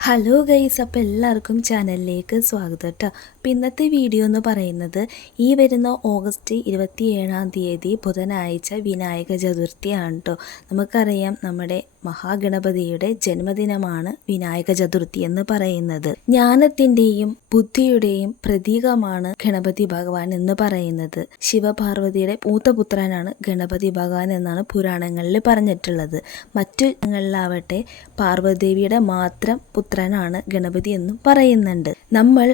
Hello guys, അപ്പോൾ എല്ലാവർക്കും ചാനലിലേക്ക് സ്വാഗതം കേട്ടോ. അപ്പോൾ ഇന്നത്തെ വീഡിയോ എന്ന് പറയുന്നത് ഈ വരുന്ന ഓഗസ്റ്റ് 27 ബുധനാഴ്ച വിനായക ചതുർത്ഥിയാണ് കേട്ടോ. നമുക്കറിയാം നമ്മുടെ മഹാഗണപതിയുടെ ജന്മദിനമാണ് വിനായക ചതുർത്ഥി എന്ന് പറയുന്നത്. ജ്ഞാനത്തിൻ്റെയും ബുദ്ധിയുടെയും പ്രതീകമാണ് ഗണപതി ഭഗവാൻ എന്ന് പറയുന്നത്. ശിവപാർവതിയുടെ മൂത്തപുത്രനാണ് ഗണപതി ഭഗവാൻ എന്നാണ് പുരാണങ്ങളിൽ പറഞ്ഞിട്ടുള്ളത്. മറ്റു ങ്ങളിലാവട്ടെ പാർവതിദേവിയുടെ മാത്രം പുത്രനാണ് ഗണപതി എന്നും പറയുന്നുണ്ട്. നമ്മൾ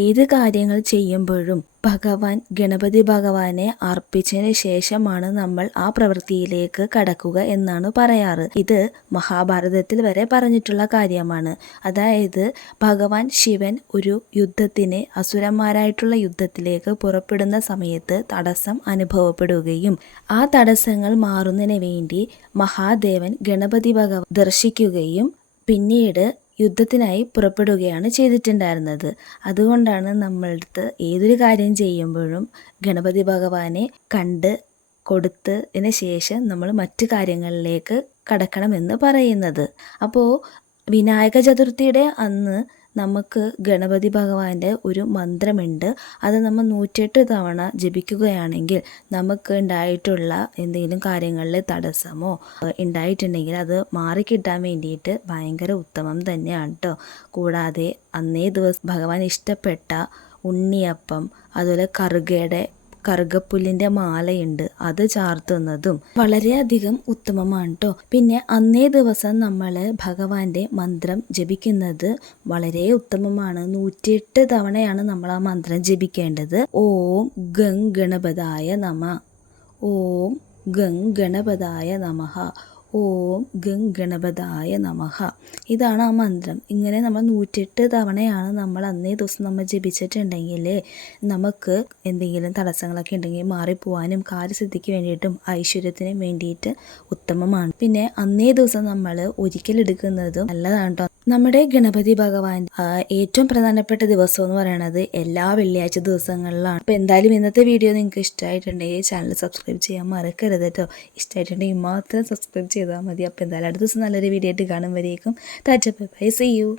ഏത് കാര്യങ്ങൾ ചെയ്യുമ്പോഴും ഭഗവാൻ ഗണപതി ഭഗവാനെ അർപ്പിച്ചതിന് ശേഷമാണ് നമ്മൾ ആ പ്രവൃത്തിയിലേക്ക് കടക്കുക എന്നാണ് പറയാറ്. ഇത് മഹാഭാരതത്തിൽ വരെ പറഞ്ഞിട്ടുള്ള കാര്യമാണ്. അതായത് ഭഗവാൻ ശിവൻ ഒരു യുദ്ധത്തിന് അസുരന്മാരായിട്ടുള്ള യുദ്ധത്തിലേക്ക് പുറപ്പെടുന്ന സമയത്ത് തടസ്സം അനുഭവപ്പെടുകയും ആ തടസ്സങ്ങൾ മാറുന്നതിന് വേണ്ടി മഹാദേവൻ ഗണപതി ഭഗവാൻ ദർശിക്കുകയും പിന്നീട് യുദ്ധത്തിനായി പുറപ്പെടുകയാണ് ചെയ്തിട്ടുണ്ടായിരുന്നത്. അതുകൊണ്ടാണ് നമ്മളടുത്ത് ഏതൊരു കാര്യം ചെയ്യുമ്പോഴും ഗണപതി ഭഗവാനെ കണ്ട് കൊടുത്തതിന് ശേഷം നമ്മൾ മറ്റു കാര്യങ്ങളിലേക്ക് കടക്കണമെന്ന് പറയുന്നത്. അപ്പോൾ വിനായക ചതുർത്ഥിയുടെ അന്ന് നമുക്ക് ഗണപതി ഭഗവാന്റെ ഒരു മന്ത്രമുണ്ട്. അത് നമ്മൾ 108 തവണ ജപിക്കുകയാണെങ്കിൽ നമുക്ക് ഉണ്ടായിട്ടുള്ള എന്തെങ്കിലും കാര്യങ്ങളിൽ തടസ്സമോ ഉണ്ടായിട്ടുണ്ടെങ്കിൽ അത് മാറിക്കിട്ടാൻ വേണ്ടിയിട്ട് ഭയങ്കര ഉത്തമം തന്നെയാണ് കേട്ടോ. കൂടാതെ അന്നേ ദിവസം ഭഗവാൻ ഇഷ്ടപ്പെട്ട ഉണ്ണിയപ്പം, അതുപോലെ കറുകപ്പുല്ലിൻ്റെ മാലയുണ്ട്, അത് ചാർത്തുന്നതും വളരെയധികം ഉത്തമമാണ് കേട്ടോ. പിന്നെ അന്നേ ദിവസം നമ്മൾ ഭഗവാന്റെ മന്ത്രം ജപിക്കുന്നത് വളരെ ഉത്തമമാണ്. 108 തവണയാണ് നമ്മൾ ആ മന്ത്രം ജപിക്കേണ്ടത്. ഓം ഗം ഗണപതായ നമ, ഓം ഗം ഗണപതായ നമഃ, ഓം ഗം ഗണപതായ നമഃ. ഇതാണ് ആ മന്ത്രം. ഇങ്ങനെ നമ്മൾ 108 തവണയാണ് നമ്മൾ അന്നേ ദിവസം നമ്മൾ ജപിച്ചിട്ടുണ്ടെങ്കിൽ നമുക്ക് എന്തെങ്കിലും തടസ്സങ്ങളൊക്കെ ഉണ്ടെങ്കിൽ മാറിപ്പോവാനും കാര്യസിദ്ധിക്ക് വേണ്ടിയിട്ടും ഐശ്വര്യത്തിന് വേണ്ടിയിട്ട് ഉത്തമമാണ്. പിന്നെ അന്നേ ദിവസം നമ്മൾ ഒരിക്കലെടുക്കുന്നതും നല്ലതാണ് കേട്ടോ. നമ്മുടെ ഗണപതി ഭഗവാൻ ഏറ്റവും പ്രധാനപ്പെട്ട ദിവസം എന്ന് പറയുന്നത് എല്ലാ വെള്ളിയാഴ്ച ദിവസങ്ങളിലാണ്. അപ്പോൾ എന്തായാലും ഇന്നത്തെ വീഡിയോ നിങ്ങൾക്ക് ഇഷ്ടമായിട്ടുണ്ടെങ്കിൽ ചാനൽ സബ്സ്ക്രൈബ് ചെയ്യാൻ മറക്കരുത് കേട്ടോ. ഇഷ്ടമായിട്ടുണ്ടെങ്കിൽ മാത്രം സബ്സ്ക്രൈബ് ചെയ്താൽ മതി. അപ്പോൾ എന്തായാലും അടുത്ത ദിവസം നല്ലൊരു വീഡിയോ ആയിട്ട് കാണുമ്പോഴേക്കും tata bye bye, see U.